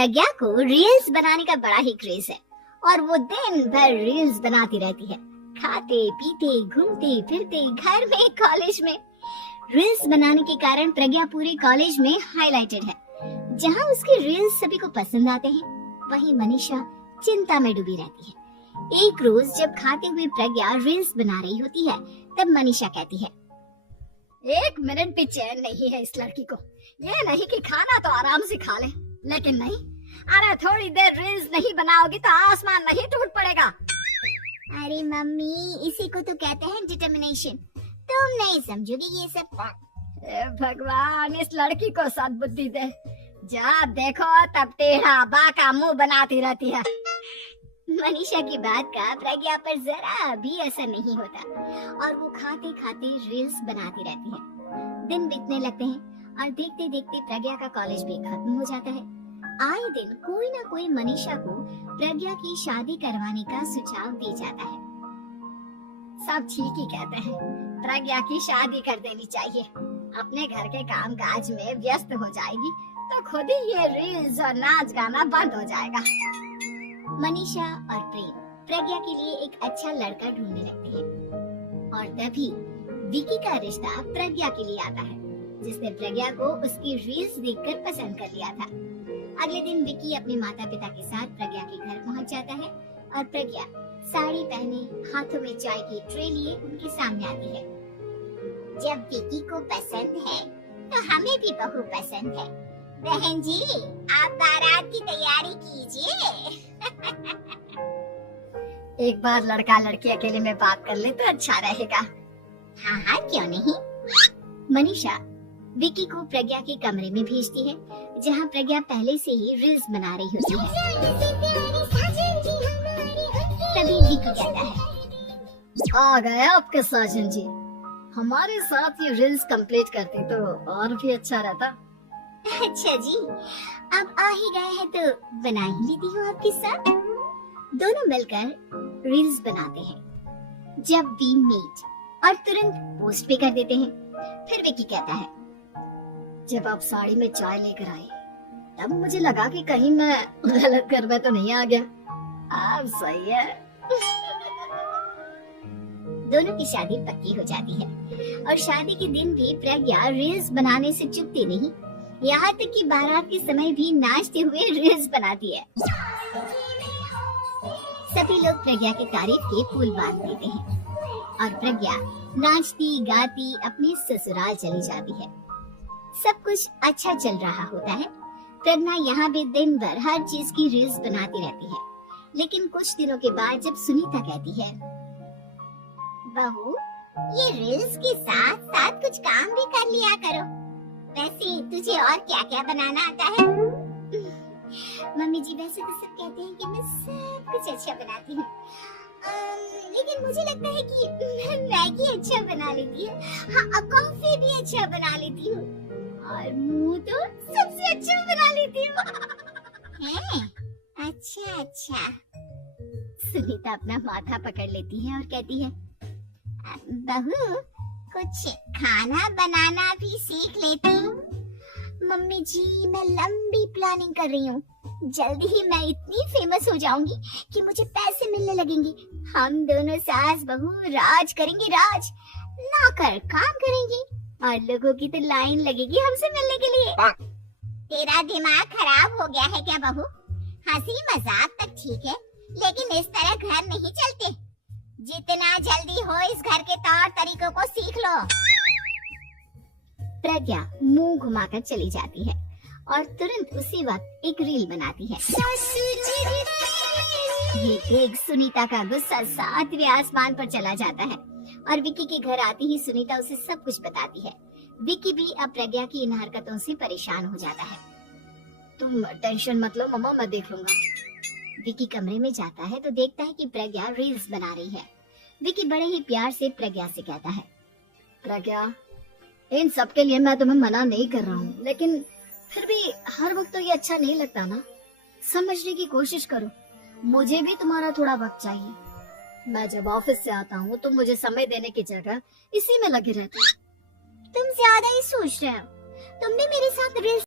प्रज्ञा को रील्स बनाने का बड़ा ही क्रेज है और वो दिन भर रील्स बनाती रहती है, खाते पीते घूमते फिरते घर में कॉलेज में। रील्स बनाने के कारण प्रज्ञा पूरे कॉलेज में हाईलाइटेड है। जहाँ उसके रील्स सभी को पसंद आते हैं, वहीं मनीषा चिंता में डूबी रहती है। एक रोज जब खाते हुए प्रज्ञा रील्स बना रही होती है, तब मनीषा कहती है, 1 मिनट भी चैन नहीं है इस लड़की को। ये नहीं कि खाना तो आराम से खा ले, लेकिन नहीं, अरे थोड़ी देर रील्स नहीं बनाओगी तो आसमान नहीं टूट पड़ेगा। अरे मम्मी, इसी को तो कहते हैं डिटर्मिनेशन। तुम नहीं समझोगी ये सब। भगवान, इस लड़की को सद्बुद्धि दे। जब देखो तब टेढ़ा बाका मुंह बनाती रहती है। मनीषा की बात का प्रज्ञा पर जरा भी असर नहीं होता और वो खाते खाते रील्स बनाती रहती है। दिन बीतने लगते हैं और देखते देखते प्रज्ञा का कॉलेज भी खत्म हो जाता है। आए दिन कोई ना कोई मनीषा को प्रज्ञा की शादी करवाने का सुझाव दे जाता है। सब ठीक ही कहते हैं, प्रज्ञा की शादी कर देनी चाहिए। अपने घर के काम काज में व्यस्त हो जाएगी तो खुद ही ये रील्स और नाच गाना बंद हो जाएगा। मनीषा और प्रेम प्रज्ञा के लिए एक अच्छा लड़का ढूंढने लगते हैं और तभी विकी का रिश्ता प्रज्ञा के लिए आता है, जिसने प्रज्ञा को उसकी रील्स देखकर पसंद कर लिया था। अगले दिन विकी अपने माता पिता के साथ प्रज्ञा के घर पहुंच जाता है और प्रज्ञा साड़ी पहने हाथों में चाय की ट्रे लिए उनके सामने आती है। जब विकी को पसंद है तो हमें भी बहू पसंद है। बहन जी, आप बारात की तैयारी कीजिए। एक बार लड़का लड़की अकेले में बात कर ले तो अच्छा रहेगा। हाँ हाँ, क्यों नहीं। मनीषा विकी को प्रज्ञा के कमरे में भेजती है, जहाँ प्रज्ञा पहले से ही रील्स बना रही होती है। तभी विकी कहता है, आ गए आपके साजन जी। हमारे साथ ये रील्स कंप्लीट करते तो और भी अच्छा रहता। अच्छा जी, अब आ ही गए हैं तो बना ही लेती हूँ आपके साथ। दोनों मिलकर रील्स बनाते हैं। जब वी मीट और तुरंत पोस्ट भी कर देते हैं। फिर विकी कहता है, जब आप साड़ी में चाय लेकर आई तब मुझे लगा कि कहीं मैं गलत घर में तो नहीं आ गया। आप सही है। दोनों की शादी पक्की हो जाती है और शादी के दिन भी प्रज्ञा रील्स बनाने से चूकती नहीं, यहाँ तक कि बारात के समय भी नाचते हुए रील्स बनाती है। सभी लोग प्रज्ञा की तारीफ के फूल बांध देते हैं और प्रज्ञा नाचती गाती अपने ससुराल चली जाती है। सब कुछ अच्छा चल रहा होता है। प्रज्ञा यहाँ भी दिन भर हर चीज की रील्स बनाती रहती है। लेकिन कुछ दिनों के बाद जब सुनीता कहती है, बहू, ये रील्स के साथ साथ कुछ काम भी कर लिया करो। वैसे तुझे और क्या क्या बनाना आता है? मम्मी जी, वैसे तो सब कहते हैं कि मैं सब कुछ अच्छा बनाती हूँ, लेकिन मुझे लगता है कि मैं मैगी अच्छा बना लेती हूँ। हाँ, कॉफी भी अच्छा बना लेती हूँ और मुंह तो सबसे अच्छा बना लेती हूँ। अच्छा अच्छा। सुनीता अपना माथा पकड़ लेती है और कहती है, बहू, कुछ खाना बनाना भी सीख लेती हूँ। मम्मी जी, मैं लंबी प्लानिंग कर रही हूँ। जल्दी ही मैं इतनी फेमस हो जाऊंगी कि मुझे पैसे मिलने लगेंगे। हम दोनों सास बहू राज करेंगे, राज। नौकर काम करेंगे और लोगों की तो लाइन लगेगी हमसे मिलने के लिए। तेरा दिमाग खराब हो गया है क्या बहू? हंसी मजाक तक ठीक है, लेकिन इस तरह घर नहीं चलते। जितना जल्दी हो इस घर के तौर तरीकों को सीख लो। प्रज्ञा मुंह घुमाकर चली जाती है और तुरंत उसी वक्त एक रील बनाती है। ये देख सुनीता का गुस्सा 7वें आसमान पर चला जाता है और विकी के घर आती ही सुनीता उसे सब कुछ बताती है। विकी भी अब प्रज्ञा की इन हरकतों से परेशान हो जाता है। तुम टेंशन मत लो मम्मा, मैं देख लूंगा। विकी कमरे में जाता है तो देखता है कि प्रज्ञा रील्स बना रही है। विकी बड़े ही प्यार से प्रज्ञा से कहता है, प्रज्ञा, इन सब के लिए मैं तुम्हें मना नहीं कर रहा हूँ, लेकिन फिर भी हर वक्त तो ये अच्छा नहीं लगता ना। समझने की कोशिश करो, मुझे भी तुम्हारा थोड़ा वक्त चाहिए। मैं जब ऑफिस से आता हूँ तो मुझे समय देने की जगह इसी में लगे रहते हो। तुम ज्यादा ही सोच रहे हो। तुम भी मेरे साथ रील्स